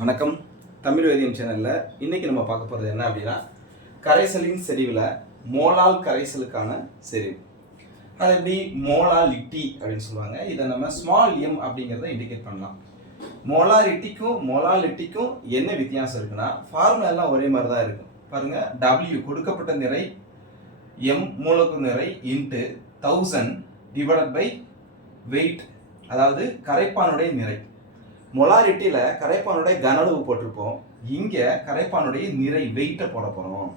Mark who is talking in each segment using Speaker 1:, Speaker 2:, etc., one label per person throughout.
Speaker 1: வணக்கம். தமிழ் வேதியம் சேனலில் இன்றைக்கி நம்ம பார்க்க போகிறது என்ன அப்படின்னா கரைசலின் செறிவில் மோலால் கரைசலுக்கான செறிவு. அது எப்படி? மோலாலிட்டி அப்படின்னு சொல்லுவாங்க. இதை நம்ம ஸ்மால் எம் அப்படிங்கிறத இண்டிகேட் பண்ணலாம். மோலாரிட்டிக்கும் மோலாலிட்டிக்கும் என்ன வித்தியாசம் இருக்குன்னா ஃபார்முலா எல்லாம் ஒரே மாதிரி தான் இருக்கும். பாருங்கள் டபிள்யூ கொடுக்கப்பட்ட நிறை எம் மூலக்கூறு நிறை into thousand divided by weight அதாவது கரைப்பானுடைய நிறை. மொலாரிட்டியில் கரைப்பானுடைய கன அளவு போட்டிருப்போம். இங்கே கரைப்பானுடைய நிறை வெயிட்டை போட போகிறோம்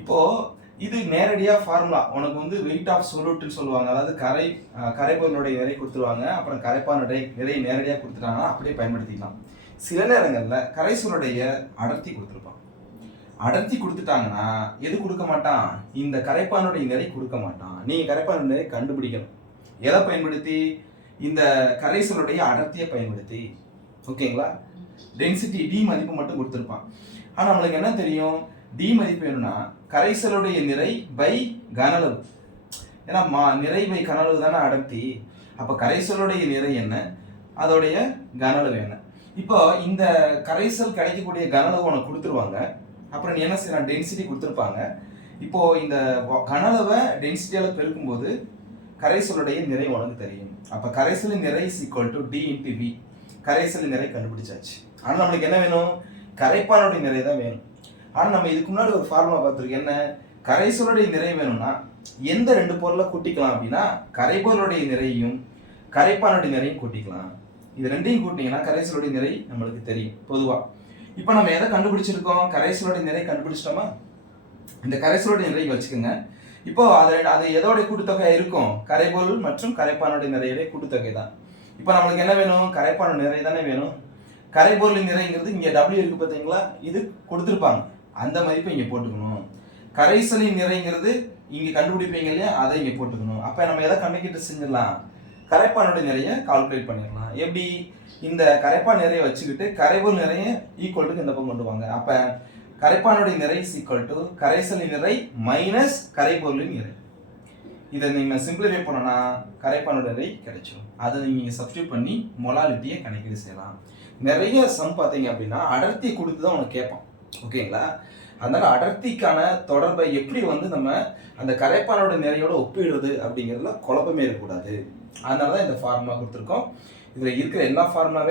Speaker 1: இப்போது இது நேரடியாக ஃபார்முலா உனக்கு வந்து வெயிட் ஆஃப் சொல்யூட்னு சொல்லுவாங்க. அதாவது கரை கரைப்பானுடைய நிறை கொடுத்துருவாங்க. அப்புறம் கரைப்பானுடைய நிறை நேரடியாக கொடுத்துட்டாங்கன்னா அப்படியே பயன்படுத்திக்கலாம். சில நேரங்களில் கரைசலுடைய அடர்த்தி கொடுத்துருப்பான். அடர்த்தி கொடுத்துட்டாங்கன்னா எது கொடுக்க மாட்டான்? இந்த கரைப்பானுடைய நிறை கொடுக்க மாட்டான். நீங்கள் கரைப்பானுடைய நிறை கண்டுபிடிக்கணும். எதை பயன்படுத்தி? இந்த கரைசலுடைய அடர்த்தியை பயன்படுத்தி ஓகேங்களா? டென்சிட்டி டி மதிப்பு மட்டும் கொடுத்துருப்பான். ஆனால் நம்மளுக்கு என்ன தெரியும்? டி மதிப்பு வேணும்னா கரைசலுடைய நிறை பை கனளவு ஏன்னா மா நிறை பை கனளவு தானே அடர்த்தி. அப்போ கரைசலுடைய நிறை என்ன? அதோடைய கனளவு என்ன? இப்போ இந்த கரைசல் கிடைக்கக்கூடிய கனளவு உனக்கு கொடுத்துருவாங்க. அப்புறம் நீ என்ன செய்யலாம்? டென்சிட்டி கொடுத்துருப்பாங்க. இப்போ இந்த வ- கனளவை டென்சிட்டியால் பெருக்கும்போது கரைசலுடைய நிறை உனக்கு தெரியும். அப்போ கரைசலின் நிறை is equal to D into V கரைசலின் நிறை கண்டுபிடிச்சாச்சு. ஆனால் நம்மளுக்கு என்ன வேணும்? கரைப்பானுடைய நிறை தான் வேணும். ஆனால் நம்ம இதுக்கு முன்னாடி ஒரு ஃபார்முலா பார்த்துருக்கோம். என்ன? கரைசலுடைய நிறை வேணும்னா எந்த ரெண்டு பொருளை கூட்டிக்கலாம் அப்படின்னா கரைப்பொருளுடைய நிறையும் கரைப்பானுடைய நிறையும் கூட்டிக்கலாம். இது ரெண்டையும் கூட்டிங்கன்னா கரைசலுடைய நிறை நம்மளுக்கு தெரியும் பொதுவாக இப்போ நம்ம எதை கண்டுபிடிச்சிருக்கோம்? கரைசலுடைய நிறை கண்டுபிடிச்சிட்டோமா? இந்த கரைசலுடைய நிறை வச்சுக்கோங்க. இப்போ அது அது எதோடைய கூட்டுத்தொகையா இருக்கும்? கரைபொருள் மற்றும் கரைப்பானுடைய நிறையுடைய கூட்டுத்தொகை தான். இப்போ நம்மளுக்கு என்ன வேணும்? கரைப்பான நிறை தானே வேணும். கரைபொருளின் நிறைங்கிறது இங்கே டபிள்யூ இருக்கு பார்த்தீங்களா? இது கொடுத்துருப்பாங்க. அந்த மதிப்பை இங்கே போட்டுக்கணும். கரைசலின் நிறைங்கிறது இங்கே கண்டுபிடிப்பீங்க இல்லையா? அதை இங்கே போட்டுக்கணும். அப்போ நம்ம எதை கண்டுக்கிட்டு செஞ்சிடலாம்? கரைப்பானுடைய நிறைய கால்குலேட் பண்ணிடலாம். எப்படி? இந்த கரைப்பான் நிறைய வச்சுக்கிட்டு கரைபொருள் நிறைய ஈக்குவல் இந்த பக்கம் கொண்டு வாங்க. அப்போ கரைப்பானுடைய நிறை ஈக்குவல் டு கரைசலின் நிறை மைனஸ் கரைபொருளின் நிறை. இதை நீங்கள் சிம்பிளிஃபை பண்ணனா கரைப்பானுடைய நிறை கிடைச்சிடும் அதை நீங்கள் சப்ஸ்டியூட் பண்ணி மொலாலிட்டியை கணக்கீடு செய்யலாம். நிறைய சம் பார்த்தீங்க அப்படின்னா அடர்த்தி கொடுத்து தான் உனக்கு கேட்பான். ஓகேங்களா அதனால அடர்த்திக்கான தொடர்பை எப்படி வந்து நம்ம அந்த கரைப்பானோட நிறையோட ஒப்பிடுறது அப்படிங்கிறதுல குழப்பமே இருக்கக்கூடாது. அதனால தான் இந்த ஃபார்முலா கொடுத்துருக்கோம். இதில் இருக்கிற எல்லா ஃபார்முலாவே